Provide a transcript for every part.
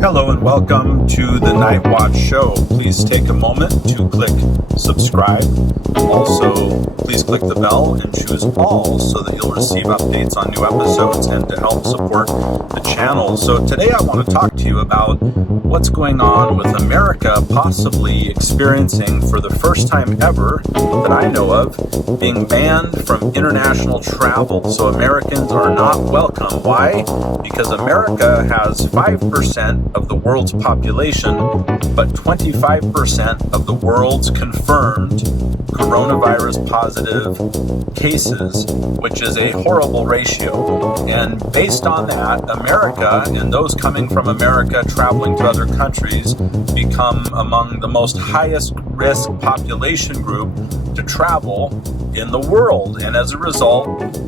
Hello and welcome to the Night Watch Show. Please take a moment to click subscribe. Also, please click the bell and choose all so that you'll receive updates on new episodes and to help support the channel. So today I want to talk to you about what's going on with America possibly experiencing for the first time ever that I know of being banned from international travel. So Americans are not welcome. Why? Because America has 5% of the world's population, but 25% of the world's confirmed coronavirus positive cases, which is a horrible ratio. And based on that, America and those coming from America traveling to other countries become among the most highest risk population group to travel in the world. And as a result,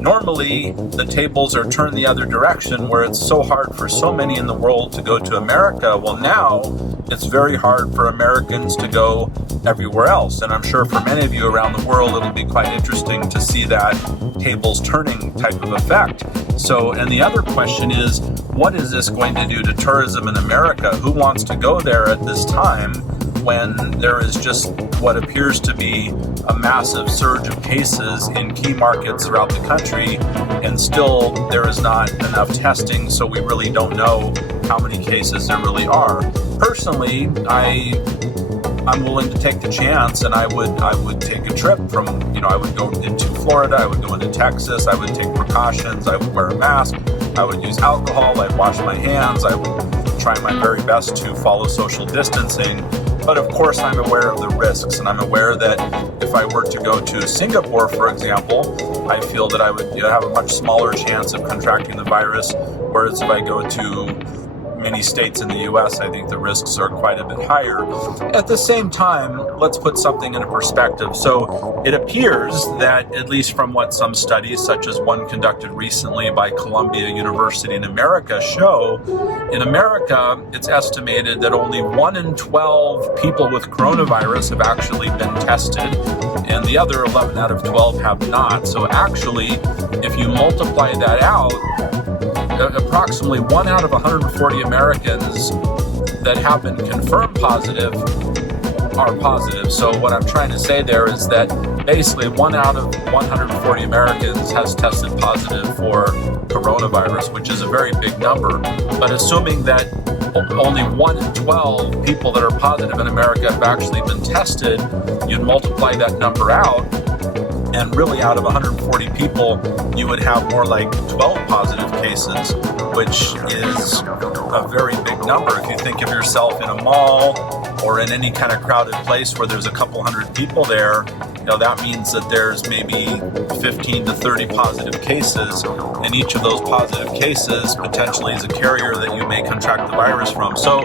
normally the tables are turned the other direction where it's so hard for so many in the world to go to America. Well, now it's very hard for Americans to go everywhere else. And I'm sure for many of you around the world, it'll be quite interesting to see that tables turning type of effect. So, and the other question is, what is this going to do to tourism in America? Who wants to go there at this time when there is just what appears to be a massive surge of cases in key markets throughout the country, and still there is not enough testing, so we really don't know how many cases there really are. Personally, I'm willing to take the chance, and I would take a trip from, I would go into Florida, I would go into Texas, I would take precautions, I would wear a mask, I would use alcohol, I'd wash my hands, I would try my very best to follow social distancing. But of course, I'm aware of the risks, and I'm aware that if I were to go to Singapore, for example, I feel that I would have a much smaller chance of contracting the virus, whereas if I go to many states in the U.S., I think the risks are quite a bit higher. At the same time, let's put something into perspective. So it appears that, at least from what some studies, such as one conducted recently by Columbia University in America, show, in America, it's estimated that only 1 in 12 people with coronavirus have actually been tested, and the other 11 out of 12 have not. So actually, if you multiply that out, approximately 1 out of 140 Americans that have been confirmed positive are positive. So what I'm trying to say there is that basically 1 out of 140 Americans has tested positive for coronavirus, which is a very big number. But assuming that only 1 in 12 people that are positive in America have actually been tested, you'd multiply that number out, and really out of 140 people, you would have more like 12 positive cases, which is a very big number. If you think of yourself in a mall or in any kind of crowded place where there's a couple hundred people there, that means that there's maybe 15 to 30 positive cases, and each of those positive cases potentially is a carrier that you may contract the virus from. So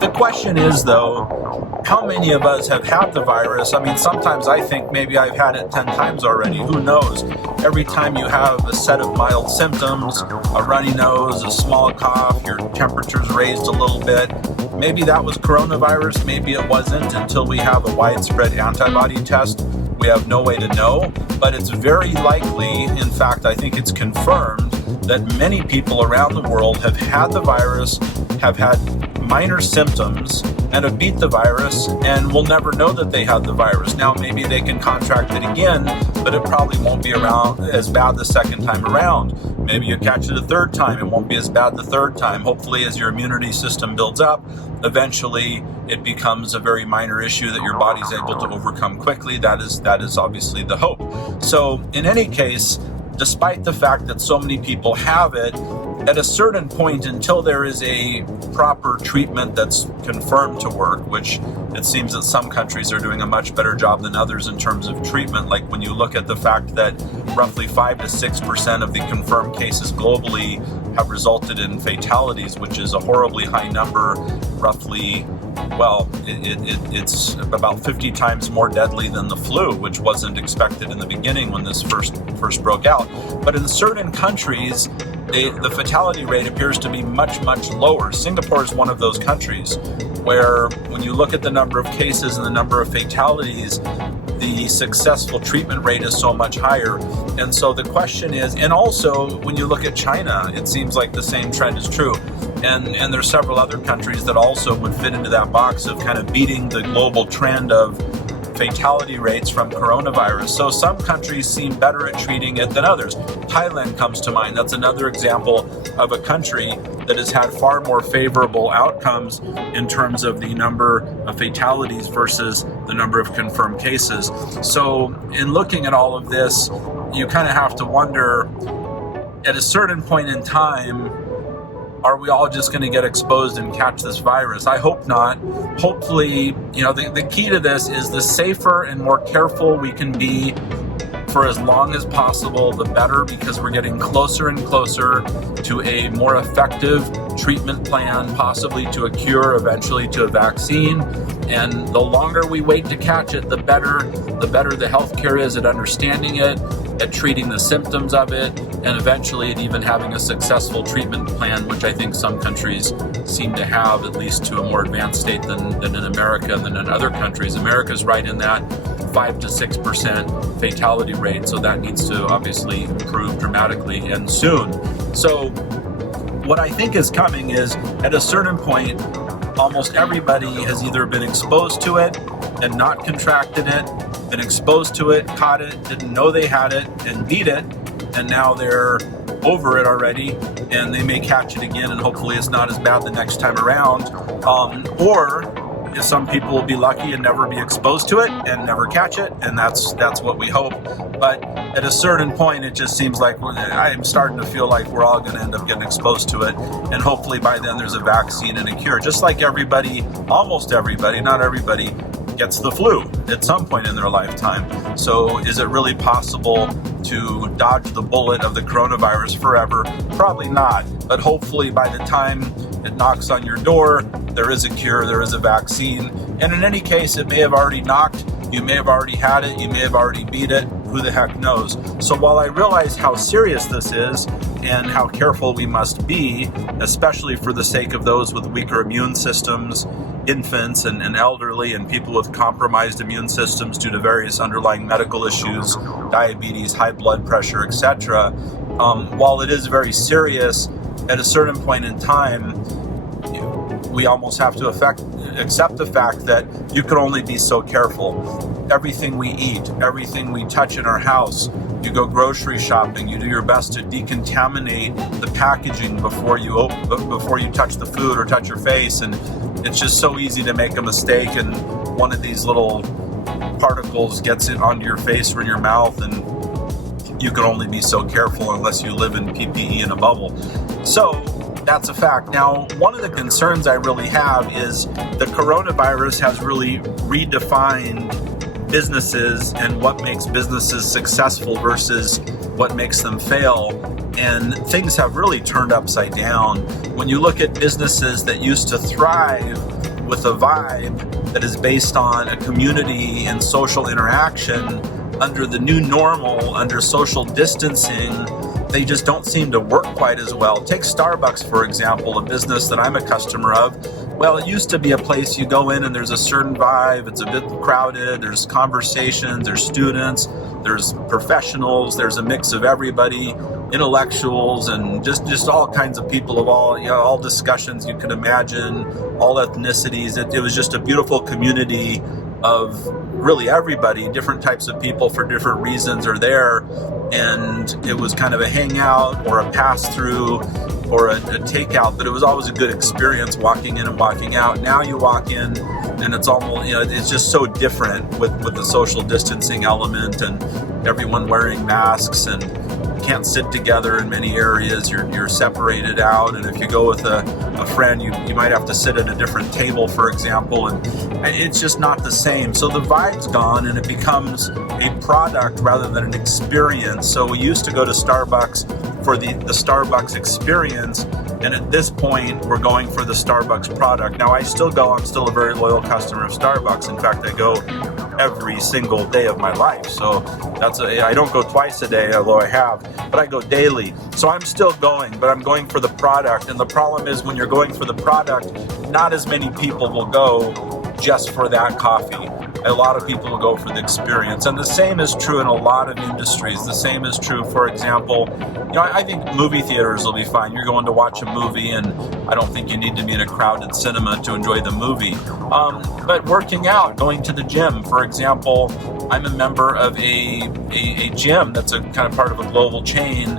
the question is, though, how many of us have had the virus? I mean, sometimes I think maybe I've had it 10 times already. Who knows? Every time you have a set of mild symptoms, a runny nose, a small cough, your temperature's raised a little bit, maybe that was coronavirus, maybe it wasn't, until we have a widespread antibody test. We have no way to know, but it's very likely, in fact, I think it's confirmed, that many people around the world have had the virus, have had minor symptoms, and have beat the virus, and will never know that they had the virus. Now, maybe they can contract it again, but it probably won't be around as bad the second time around. Maybe you catch it a third time, it won't be as bad the third time. Hopefully, as your immunity system builds up, eventually it becomes a very minor issue that your body's able to overcome quickly. That is obviously the hope. So in any case, despite the fact that so many people have it, at a certain point, until there is a proper treatment that's confirmed to work, which it seems that some countries are doing a much better job than others in terms of treatment. Like when you look at the fact that roughly 5 to 6% of the confirmed cases globally have resulted in fatalities, which is a horribly high number, roughly, well, it's about 50 times more deadly than the flu, which wasn't expected in the beginning when this first broke out. But in certain countries, the fatality rate appears to be much, much lower. Singapore is one of those countries where when you look at the number of cases and the number of fatalities, the successful treatment rate is so much higher. And so the question is, and also when you look at China, it seems like the same trend is true. And there's several other countries that also would fit into that box of kind of beating the global trend of fatality rates from coronavirus. So some countries seem better at treating it than others. Thailand comes to mind. That's another example of a country that has had far more favorable outcomes in terms of the number of fatalities versus the number of confirmed cases. So in looking at all of this, you kind of have to wonder, at a certain point in time, are we all just going to get exposed and catch this virus? I hope not. Hopefully, the key to this is the safer and more careful we can be for as long as possible, the better, because we're getting closer and closer to a more effective treatment plan, possibly to a cure, eventually to a vaccine. And the longer we wait to catch it, the better the healthcare is at understanding it, at treating the symptoms of it, and eventually at even having a successful treatment plan, which I think some countries seem to have, at least to a more advanced state than in America and than in other countries. America's right in that 5 to 6% fatality rate, so that needs to obviously improve dramatically and soon. So what I think is coming is, at a certain point, almost everybody has either been exposed to it and not contracted it, been exposed to it, caught it, didn't know they had it, and beat it, and now they're over it already, and they may catch it again, and hopefully it's not as bad the next time around. Or some people will be lucky and never be exposed to it and never catch it, and that's what we hope. But at a certain point, it just seems like I'm starting to feel like we're all going to end up getting exposed to it, and hopefully by then there's a vaccine and a cure. Just like everybody, almost everybody, not everybody, gets the flu at some point in their lifetime. So is it really possible to dodge the bullet of the coronavirus forever? Probably not. But hopefully by the time it knocks on your door, there is a cure, there is a vaccine. And in any case, it may have already knocked, you may have already had it, you may have already beat it, who the heck knows? So while I realize how serious this is and how careful we must be, especially for the sake of those with weaker immune systems, infants and elderly and people with compromised immune systems due to various underlying medical issues, diabetes, high blood pressure, etc., while it is very serious, at a certain point in time, we almost have to accept the fact that you can only be so careful. Everything we eat, everything we touch in our house, you go grocery shopping, you do your best to decontaminate the packaging before you touch the food or touch your face, and it's just so easy to make a mistake and one of these little particles gets it onto your face or in your mouth, and you can only be so careful unless you live in PPE in a bubble. So that's a fact. Now, one of the concerns I really have is the coronavirus has really redefined businesses and what makes businesses successful versus what makes them fail. And things have really turned upside down. When you look at businesses that used to thrive with a vibe that is based on a community and social interaction, under the new normal, under social distancing, they just don't seem to work quite as well. Take Starbucks, for example, a business that I'm a customer of. Well, it used to be a place you go in and there's a certain vibe, it's a bit crowded, there's conversations, there's students, there's professionals, there's a mix of everybody, intellectuals, and just all kinds of people of all discussions you can imagine, all ethnicities. It was just a beautiful community of really everybody, different types of people for different reasons are there, and it was kind of a hangout or a pass-through or a takeout, but it was always a good experience walking in and walking out. Now you walk in and it's almost, it's just so different with the social distancing element and everyone wearing masks, and you can't sit together in many areas. You're separated out, and if you go with a friend, you might have to sit at a different table, for example, and it's just not the same. So the vibe's gone and it becomes a product rather than an experience. So we used to go to Starbucks for the Starbucks experience, and at this point we're going for the Starbucks product. Now I still go, I'm still a very loyal customer of Starbucks. In fact, I go every single day of my life. So I don't go twice a day, although I have, but I go daily. So I'm still going, but I'm going for the product. And the problem is when you're going for the product, not as many people will go just for that coffee. a lot of people will go for the experience. And the same is true in a lot of industries. The same is true, for example, I think movie theaters will be fine. You're going to watch a movie, and I don't think you need to be in a crowded cinema to enjoy the movie. But working out, going to the gym, for example, I'm a member of a gym that's a kind of part of a global chain,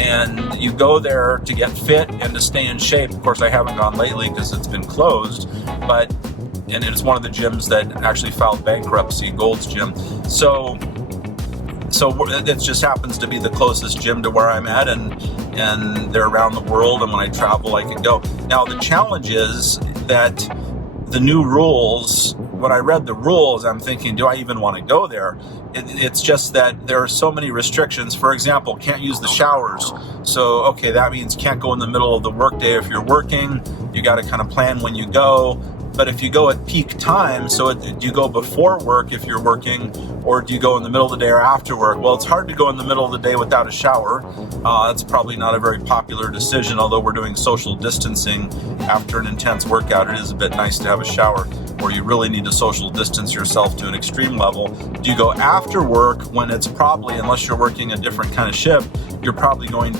and you go there to get fit and to stay in shape. Of course, I haven't gone lately because it's been closed, and it's one of the gyms that actually filed bankruptcy, Gold's Gym. So it just happens to be the closest gym to where I'm at, and they're around the world, and when I travel, I can go. Now, the challenge is that the new rules, when I read the rules, I'm thinking, do I even want to go there? It's just that there are so many restrictions. For example, can't use the showers. So, okay, that means can't go in the middle of the workday if you're working. You got to kind of plan when you go. But if you go at peak time, so do you go before work if you're working, or do you go in the middle of the day or after work? Well, it's hard to go in the middle of the day without a shower. That's probably not a very popular decision, although we're doing social distancing after an intense workout. It is a bit nice to have a shower, or you really need to social distance yourself to an extreme level. Do you go after work when it's probably, unless you're working a different kind of shift, you're probably going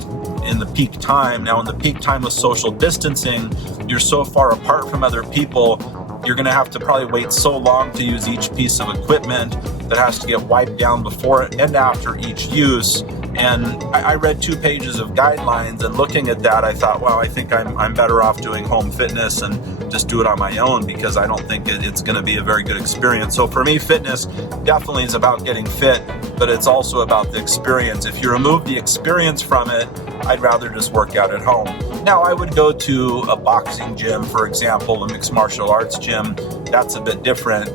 in the peak time. Now, in the peak time of social distancing, you're so far apart from other people, you're going to have to probably wait so long to use each piece of equipment that has to get wiped down before and after each use. And I read 2 pages of guidelines, and looking at that, I thought, well, I think I'm better off doing home fitness and just do it on my own, because I don't think it's going to be a very good experience. So for me, fitness definitely is about getting fit, but it's also about the experience. If you remove the experience from it, I'd rather just work out at home. Now, I would go to a boxing gym, for example, a mixed martial arts gym. That's a bit different.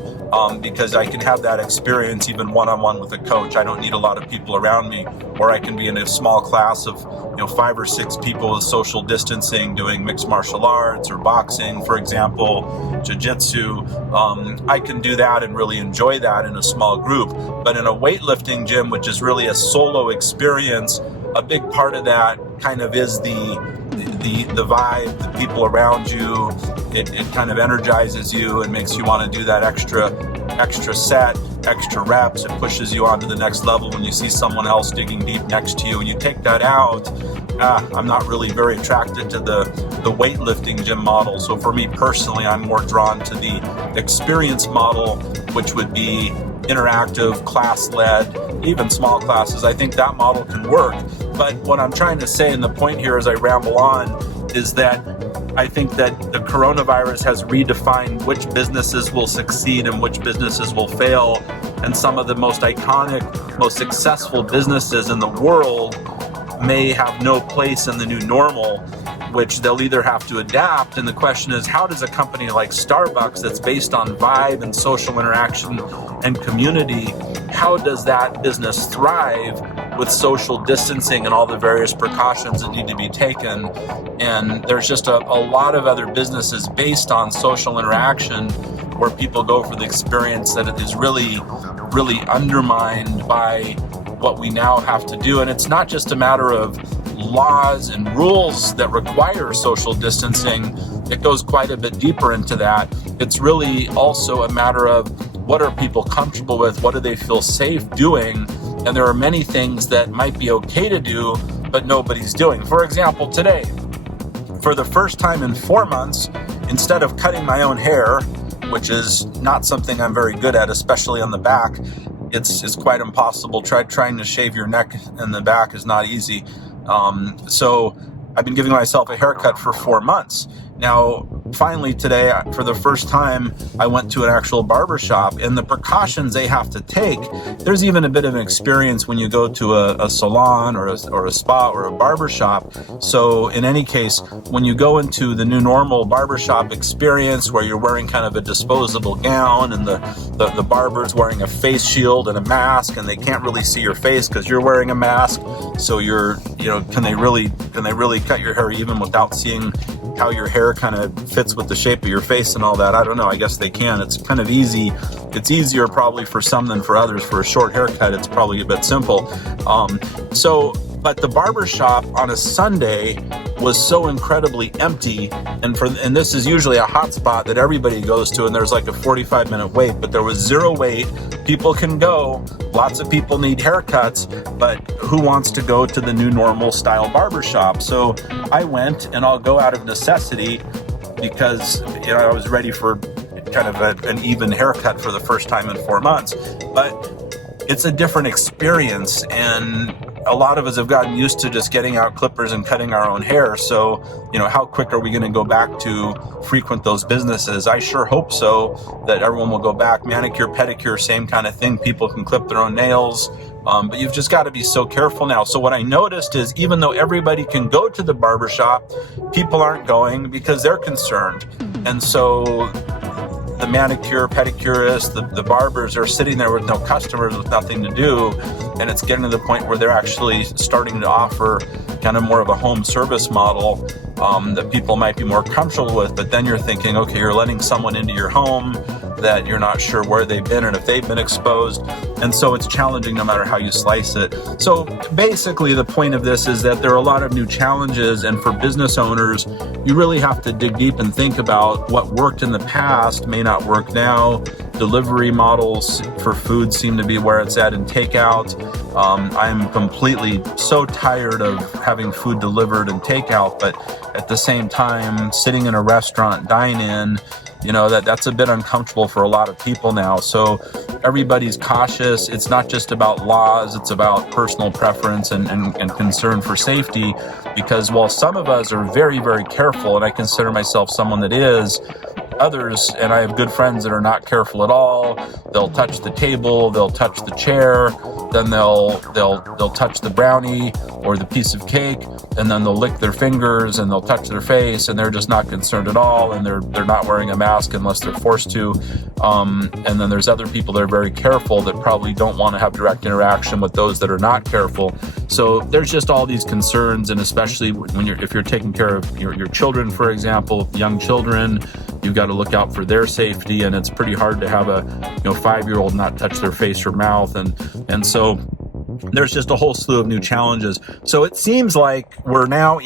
Because I can have that experience even one-on-one with a coach. I don't need a lot of people around me, or I can be in a small class of 5 or 6 people with social distancing doing mixed martial arts or boxing, for example, jiu-jitsu. I can do that and really enjoy that in a small group. But in a weightlifting gym, which is really a solo experience, a big part of that kind of is the vibe, the people around you. It kind of energizes you and makes you want to do that extra set, extra reps. It pushes you on to the next level when you see someone else digging deep next to you, and you take that out. I'm not really very attracted to the weightlifting gym model. So for me personally, I'm more drawn to the experience model, which would be interactive, class-led, even small classes. I think that model can work. But what I'm trying to say, and the point here as I ramble on, is that I think that the coronavirus has redefined which businesses will succeed and which businesses will fail. And some of the most iconic, most successful businesses in the world may have no place in the new normal, which they'll either have to adapt. And the question is, how does a company like Starbucks, that's based on vibe and social interaction and community, how does that business thrive with social distancing and all the various precautions that need to be taken? And there's just a lot of other businesses based on social interaction where people go for the experience that it is really, really undermined by what we now have to do. And it's not just a matter of laws and rules that require social distancing. It goes quite a bit deeper into that. It's really also a matter of what are people comfortable with? What do they feel safe doing? And there are many things that might be okay to do, but nobody's doing. For example, today, for the first time in 4 months, instead of cutting my own hair, which is not something I'm very good at, especially on the back, it's quite impossible. Trying to shave your neck and the back is not easy. So I've been giving myself a haircut for 4 months. Now, finally today, for the first time, I went to an actual barber shop, and the precautions they have to take, there's even a bit of an experience when you go to a salon or a spa or a barber shop. So in any case, when you go into the new normal barbershop experience where you're wearing kind of a disposable gown, and the barber's wearing a face shield and a mask, and they can't really see your face because you're wearing a mask. So can they really cut your hair even without seeing how your hair kind of fits with the shape of your face and all that? I don't know. I guess they can. It's kind of easy. It's easier probably for some than for others. For a short haircut, it's probably a bit simple. But the barber shop on a Sunday was so incredibly empty, and this is usually a hot spot that everybody goes to, and there's like a 45-minute wait, but there was zero wait. People can go. Lots of people need haircuts, but who wants to go to the new normal style barbershop? So I went, and I'll go out of necessity because I was ready for kind of an even haircut for the first time in 4 months. But it's a different experience, and a lot of us have gotten used to just getting out clippers and cutting our own hair. So, how quick are we going to go back to frequent those businesses? I sure hope so, that everyone will go back. Manicure, pedicure, same kind of thing. People can clip their own nails. But you've just got to be so careful now. So what I noticed is, even though everybody can go to the barbershop, people aren't going because they're concerned. And so the manicure, pedicurists, the barbers are sitting there with no customers, with nothing to do. And it's getting to the point where they're actually starting to offer kind of more of a home service model that people might be more comfortable with. But then you're thinking, okay, you're letting someone into your home that you're not sure where they've been and if they've been exposed. And so it's challenging no matter how you slice it. So basically the point of this is that there are a lot of new challenges, and for business owners, you really have to dig deep and think about what worked in the past may not work now. Delivery models for food seem to be where it's at in takeout. I'm completely so tired of having food delivered and takeout, but at the same time, sitting in a restaurant, dine-in, that's a bit uncomfortable for a lot of people now. So everybody's cautious. It's not just about laws, it's about personal preference and concern for safety, because while some of us are very, very careful, and I consider myself someone that is, others, and I have good friends that are not careful at all. They'll touch the table, they'll touch the chair, then they'll touch the brownie or the piece of cake, and then they'll lick their fingers and they'll touch their face, and they're just not concerned at all, and they're not wearing a mask unless they're forced to. And then there's other people that are very careful that probably don't want to have direct interaction with those that are not careful. So there's just all these concerns, and especially if you're taking care of your children, for example, young children, you've got to look out for their safety, and it's pretty hard to have a 5-year-old not touch their face or mouth, and so there's just a whole slew of new challenges. So it seems like we're now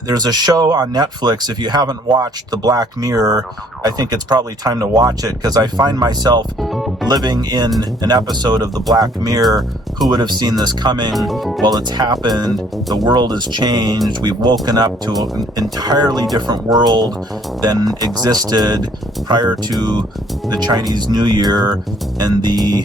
there's a show on Netflix. If you haven't watched The Black Mirror, I think it's probably time to watch it, because I find myself living in an episode of The Black Mirror. Who would have seen this coming? Well, it's happened. The world has changed. We've woken up to an entirely different world than existed prior to the Chinese New Year and the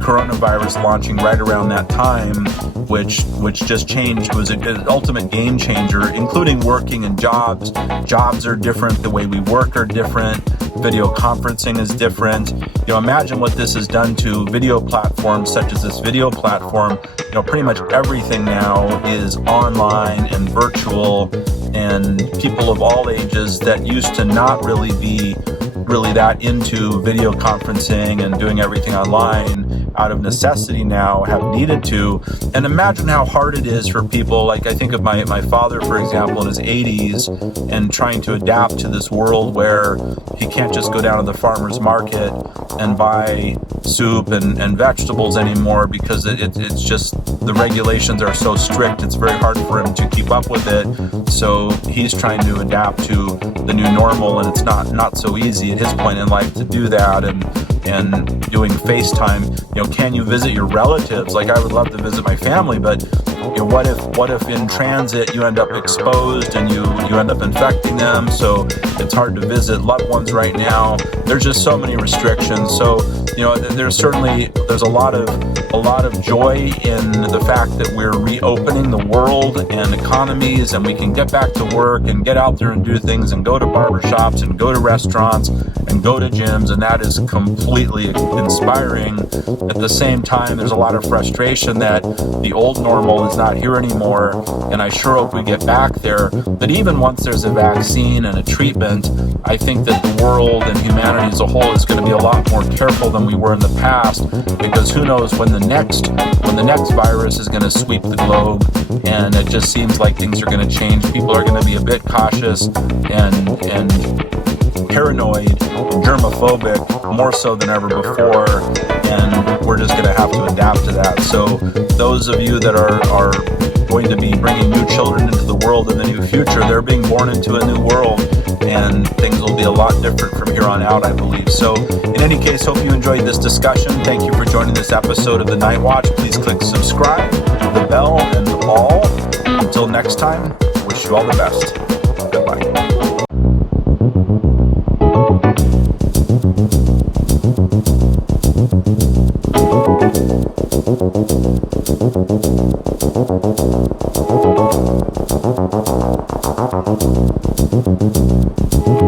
coronavirus launching right around that time, which just changed. It was an ultimate game changer, including working and jobs. Jobs are different. The way we work are different. Video conferencing is different. Imagine what this has done to video platforms such as this video platform. Pretty much everything now is online and virtual, and people of all ages that used to not really be that into video conferencing and doing everything online out of necessity now have needed to. And imagine how hard it is for people, like I think of my father, for example, in his 80s, and trying to adapt to this world where he can't just go down to the farmer's market and buy soup and vegetables anymore, because it's just, the regulations are so strict, it's very hard for him to keep up with it. So he's trying to adapt to the new normal, and it's not so easy at his point in life to do that. And doing FaceTime, can you visit your relatives? Like, I would love to visit my family, but what if in transit you end up exposed and you end up infecting them? So it's hard to visit loved ones right now. There's just so many restrictions. So there's a lot of joy in the fact that we're reopening the world and economies, and we can get back to work and get out there and do things and go to barbershops and go to restaurants and go to gyms, and that is completely inspiring. At the same time, there's a lot of frustration that the old normal is not here anymore, and I sure hope we get back there. But even once there's a vaccine and a treatment, I think that the world and humanity as a whole is going to be a lot more careful than we were in the past, because who knows when the next virus is going to sweep the globe. And it just seems like things are going to change. People are going to be a bit cautious and paranoid, germophobic, more so than ever before, and we're just going to have to adapt to that. So those of you that are going to be bringing new children into the world in the new future. They're being born into a new world, and things will be a lot different from here on out, I believe. So in any case, hope you enjoyed this discussion. Thank you for joining this episode of The Night Watch. Please click subscribe, the bell, and all. Until next time, wish you all the best. Goodbye.